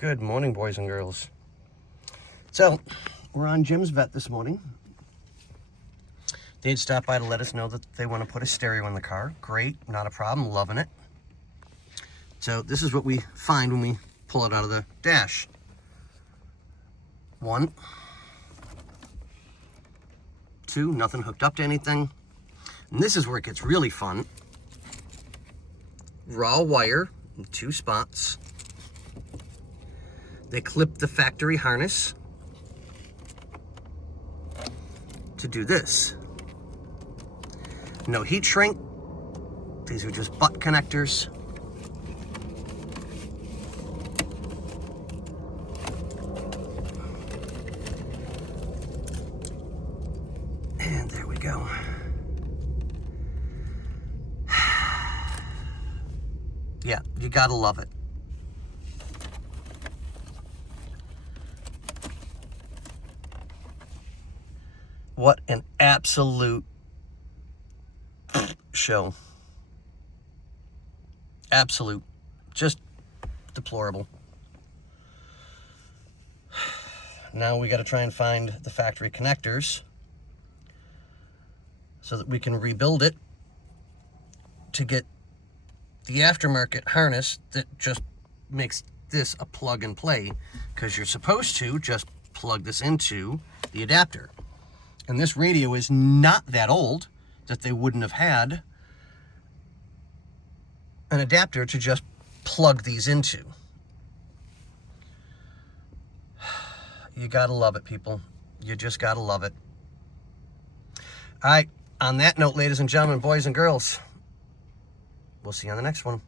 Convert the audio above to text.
Good morning, boys and girls. So, we're on Jim's Vet this morning. They'd stop by to let us know that they want to put a stereo in the car. Great, not a problem, loving it. So, this is what we find when we pull it out of the dash. 1, 2, nothing hooked up to anything. And this is where it gets really fun. Raw wire in 2 spots. They clip the factory harness to do this. No heat shrink. These are just butt connectors. And there we go. Yeah, you gotta love it. What an absolute show. Absolute. Just deplorable. Now we got to try and find the factory connectors so that we can rebuild it to get the aftermarket harness that just makes this a plug and play, because you're supposed to just plug this into the adapter. And this radio is not that old that they wouldn't have had an adapter to just plug these into. You gotta love it, people. You just gotta love it. All right, on that note, ladies and gentlemen, boys and girls, we'll see you on the next one.